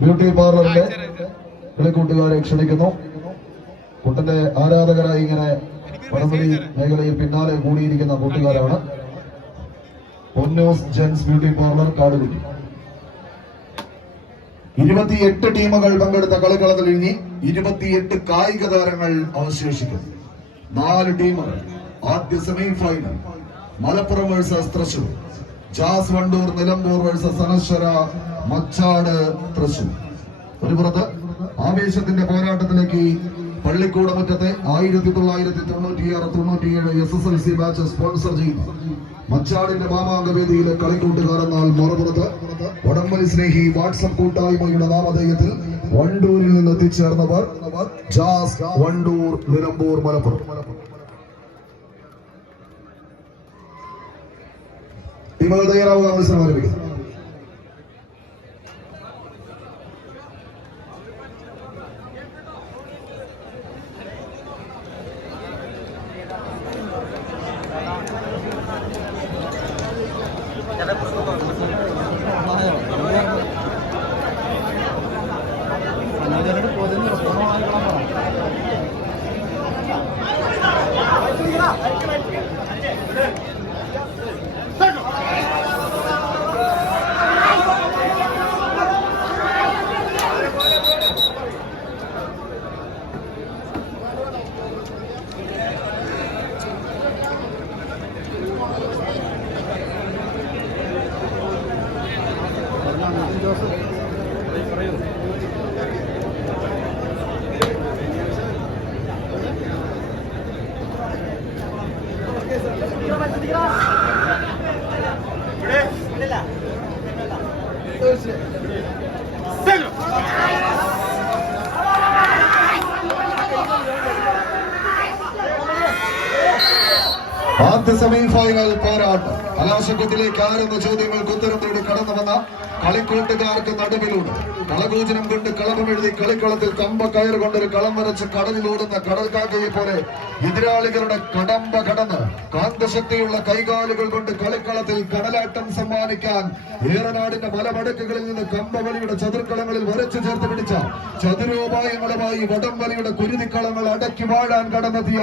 Beauty പാർലറിന്റെ കളിക്കൂട്ടുകാരെ ക്ഷണിക്കുന്നു. കുട്ടന്റെ ആരാധകരായി ഇങ്ങനെ വടംവലി മേഖലയിൽ പിന്നാലെ കൂടിയിരിക്കുന്ന കൂട്ടുകാരാണ്. Ponnos gents beauty parlour Kadukutty. ഇരുപത്തിയെട്ട് ടീമുകൾ പങ്കെടുത്ത കളിക്കളത്തിൽ ഇനി ഇരുപത്തിയെട്ട് കായിക താരങ്ങൾ അവശേഷിക്കുന്നു നാല് ടീമുകൾ. ആദ്യ semi final Malappuram versus Thrissur Jaz Wandoor Nilambur versus Anaswara Machad Thrissur ഒരു പുറത്ത് ആവേശത്തിന്റെ പോരാട്ടത്തിലേക്ക് പള്ളിക്കൂട മുറ്റത്തെ ആയിരത്തി തൊള്ളായിരത്തി തൊണ്ണൂറ്റിയാറ് തൊണ്ണൂറ്റിയേഴ് S S L C batch sponsor ചെയ്യുന്ന മച്ചാടിന്റെ മാമാങ്ക വേദിയിലെ കളിക്കൂട്ടുകാർ എന്നാൽ മറുപുറത്ത് വടംവലി സ്നേഹി വാട്സപ്പ് കൂട്ടായ്മയുടെ നാമധേയത്തിൽ വണ്ടൂരിൽ നിന്ന് എത്തിച്ചേർന്നവർ ജാസ് വണ്ടൂർ നിലമ്പൂർ മലപ്പുറം. ടീമുകൾ തയ്യാറാവുക മത്സരം ആരംഭിക്കുന്നു ആദ്യ സെമി ഫൈനൽ പോരാട്ടം. കലാശക്കൊട്ടിലേക്ക് ആരെന്ന ചോദ്യങ്ങൾക്ക് ഉത്തരം തേടി കടന്നു വന്ന കളിക്കൂട്ടുകാർക്ക് നടുവിലൂടെ കളകൂചനം കൊണ്ട് കളമെഴുതി കളിക്കളത്തിൽ കമ്പ കയർ കൊണ്ടൊരു കളം വരച്ച് കടലിലൂടുന്ന കടൽക്കാക്കയെ പോലെ എതിരാളികളുടെ കടമ്പ കടന്ന് കാന്തശക്തിയുള്ള കൈകാലുകൾ കൊണ്ട് കളിക്കളത്തിൽ കടലാട്ടം സമ്മാനിക്കാൻ ഏറനാടിന്റെ മലമടക്കുകളിൽ നിന്ന് കമ്പവലിയുടെ ചതുർക്കളങ്ങളിൽ വരച്ചു ചേർത്ത് പിടിച്ച ചതുരോപായങ്ങളുമായി വടംവലിയുടെ കുരുതിക്കളങ്ങൾ അടക്കി വാഴാൻ കടന്നെത്തിയ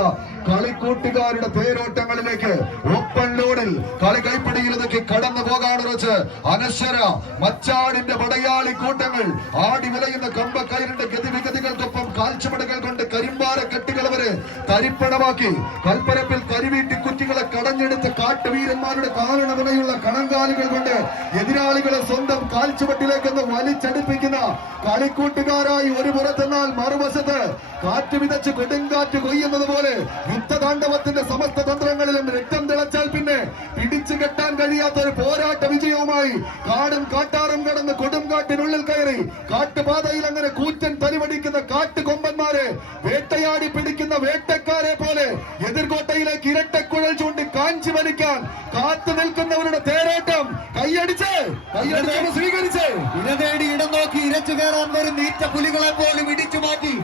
കളിക്കൂട്ടുകാരുടെ തേരോട്ടങ്ങളിലേക്ക് ഓപ്പൺ ലോഡിൽ കളി കൈപ്പിടിയിലേക്ക് കടന്നു പോകാനുറച്ച് അനശ്വര മച്ചാടിന്റെ പടയാളി കൂട്ടങ്ങൾ ആടി വിലയുന്ന കമ്പക്കയറിന്റെ ഗതിവിഗതികൾക്കൊപ്പം കാൽച്ചുമടകൾ കൊണ്ട് കരിമ്പാറ കെട്ടുകൾ വരെ തരിപ്പണമാക്കി കൽപ്പരപ്പിൽ കരിവീട്ടി കുറ്റികളെ കടഞ്ഞെടുത്ത കാട്ടുവീരന്മാരുടെ കാരണവിലയുള്ള കണങ്കാലുകൾ കൊണ്ട് എതിരാളികളെ സ്വന്തം കാൽച്ചുവട്ടിലേക്കൊന്ന് വലിച്ചടിപ്പിക്കുന്ന കളിക്കൂട്ടുകാരായി ഒരു പുറത്തെന്നാൽ മറുവശത്ത് കാറ്റ് വിതച്ച് കൊടുങ്കാറ്റ് കൊയ്യുന്നത് പോലെ യുദ്ധതാണ്ഡവത്തിന്റെ സമസ്ത തന്ത്രങ്ങളിലും രക്തം തിളച്ചാൽ പിന്നെ പിടിച്ചു കെട്ടാൻ കഴിയാത്ത ഒരു പോരാട്ട വിജയവുമായി കാടും കാട്ടാറും കടന്ന് കൊടുങ്കാട്ടിനുള്ളിൽ കയറി കാട്ടുപാതയിൽ അങ്ങനെ കൂറ്റൻ പരിപടിക്കുന്ന കാട്ടുകൊമ്പന്മാരെ വേട്ടയാടി പിടിക്കുന്ന വേട്ടക്കാരെ പോലെ എതിർകോട്ടയിലേക്ക് ഇരട്ടക്കുഴൽ ചൂണ്ടി കാഞ്ചി വലിക്കാൻ കാത്തു നിൽക്കുന്നവരുടെ തേരോട്ടം. കൈയടിച്ച് കൈയടിച്ച് സ്വീകരിച്ച്. ഇരതേടി ഇടം നോക്കി ഇരച്ചു കയറാൻ വരും നീറ്റ പുലികളെ പോലും ഇടിച്ചു മാറ്റി.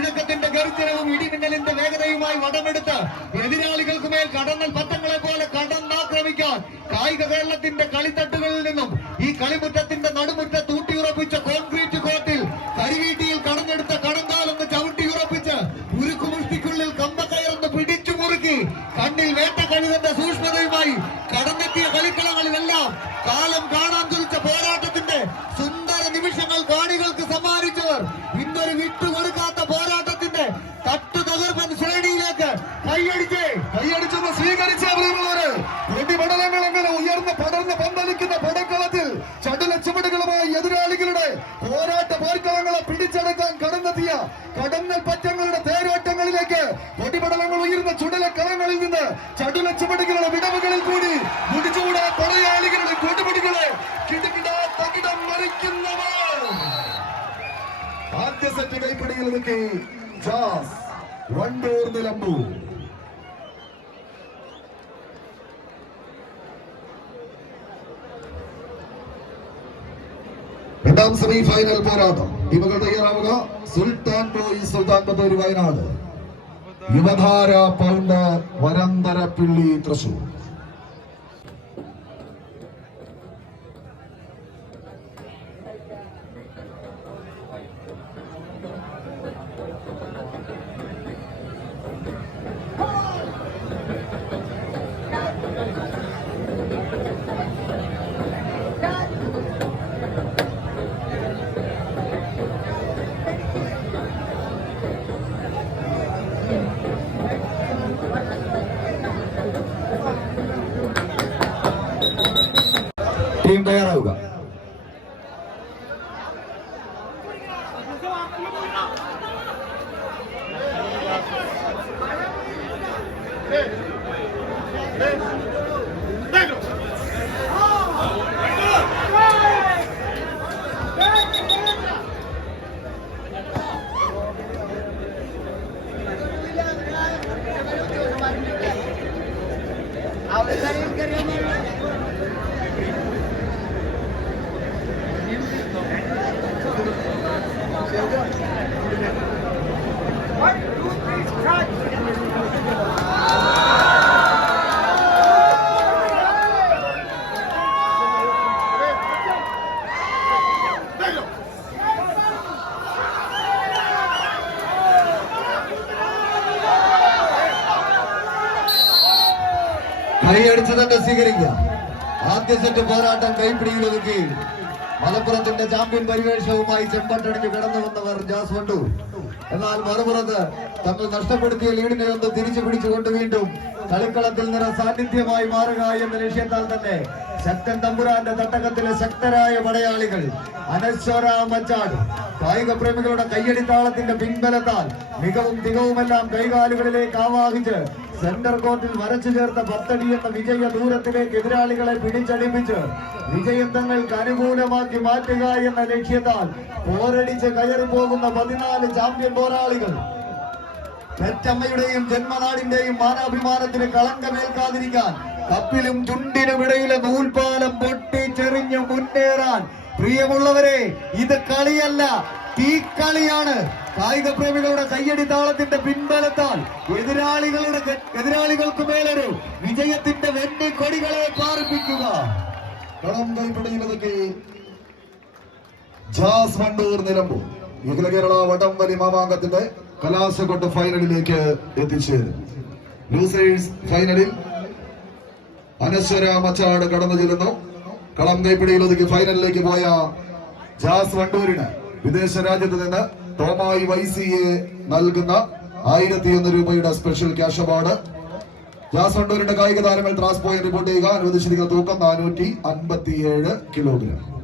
ഇടിമുഴക്കത്തിന്റെ ഗർജനവും ഇടിമിന്നലിന്റെ വേഗതയുമായി വടമെടുത്ത് എതിരാളികൾക്ക് മേൽ കടന്നൽ പത്തങ്ങളെ പോലെ കടന്നാക്രമിക്കാൻ കായിക കേരളത്തിന്റെ കളിത്തട്ടുകളിൽ നിന്നും കിടുകിട തകിടം മറിക്കുന്നവർ. ആദ്യ സെറ്റ് കൈപ്പിടിയിൽ നിൽക്കി ജാസ് വണ്ടൂർ നിലമ്പൂർ. രണ്ടാം സെമി ഫൈനൽ പോരാട്ടം. ടീമുകൾ തയ്യാറാവുക. Sultan boy Sultan Bathery Wayanad. Yuvadhara pound Varantharappilly Thrissur. Thank you. കൈയടിച്ച് തന്നെ സ്വീകരിക്കുക. ആദ്യ സെറ്റ് പോരാട്ടം കൈപ്പിടിയിലൊതുക്കി മലപ്പുറത്തിന്റെ ചാമ്പ്യൻ പരിവേഷവുമായി ചെമ്പട്ടടിച്ച് കടന്നു വന്നവർ ജാസ് വണ്ടു എന്നാൽ മറുപുറത്ത് തങ്ങൾ നഷ്ടപ്പെടുത്തിയ ലീഡിനെ ഒന്ന് തിരിച്ചു പിടിച്ചുകൊണ്ട് വീണ്ടും കളിക്കളത്തിൽ നിന്ന് സാന്നിധ്യമായി മാറുക എന്ന ലക്ഷ്യത്താൽ തന്നെ ശക്തൻ തമ്പുരാന്റെ തട്ടകത്തിലെ ശക്തരായ പടയാളികൾ അനശ്വര മച്ചാട് കായിക പ്രേമികളുടെ കയ്യടിത്താളത്തിന്റെ പിൻബലത്താൽ മികവും തികവുമെല്ലാം കൈകാലുകളിലേക്ക് ആവാഹിച്ച് സെന്റർ കോർട്ടിൽ വരച്ചു ചേർത്ത പത്തടി എന്ന വിജയ ദൂരത്തിലേക്ക് എതിരാളികളെ പിടിച്ചടിപ്പിച്ച് വിജയം അനുകൂലമാക്കി മാറ്റുക എന്ന ലക്ഷ്യത്താൽ പോരടിച്ച് കയറി പോകുന്ന പതിനാല് ചാമ്പ്യൻ പോരാളികൾ. പെറ്റമ്മയുടെയും ജന്മനാടിന്റെയും മാനാഭിമാനത്തിന് കളങ്കമേൽക്കാതിരിക്കാൻ കപ്പിലും ചുണ്ടിനും ഇടയിലെ നൂൽപാലം പൊട്ടിച്ചെറിഞ്ഞു മുന്നേറാൻ. പ്രിയമുള്ളവരെ ഇത് കളിയല്ല തീക്കളിയാണ്. കായിക പ്രേമികളുടെ കയ്യടി താളത്തിന്റെ പിൻബലത്താൽ എതിരാളികളുടെ എതിരാളികൾക്ക് മേലൊരു വിജയത്തിന്റെ വെണ്ണി കൊടികളെ പാർപ്പിക്കുക. കളം ജാസ് വണ്ടൂർ നിലമ്പൂർ. അഖില കേരള വടംവലി മാമാങ്കത്തിന്റെ കലാശക്കൊട്ട് ഫൈനലിലേക്ക് എത്തിച്ചേരും ലൂസേഴ്സ് ഫൈനലിൽ അനശ്വര മച്ചാട് കടന്നു ചെല്ലുന്നു. കളം കൈപ്പിടിയിൽ ഒതുക്കി ഫൈനലിലേക്ക് പോയ ജാസ് വണ്ടൂരിന് വിദേശ രാജ്യത്ത് നിന്ന് ടോമായി വൈസിയെ നൽകുന്ന ആയിരത്തി ഒന്ന് രൂപയുടെ സ്പെഷ്യൽ ക്യാഷ് അവാർഡ് ജാസ് വണ്ടൂരിന്റെ കായിക താരങ്ങൾ ട്രാൻസ്പോയിന്റ് റിപ്പോർട്ട് ചെയ്യുക. അനുവദിച്ചിരിക്കുന്ന തൂക്കം നാനൂറ്റി അൻപത്തിയേഴ് കിലോഗ്രാം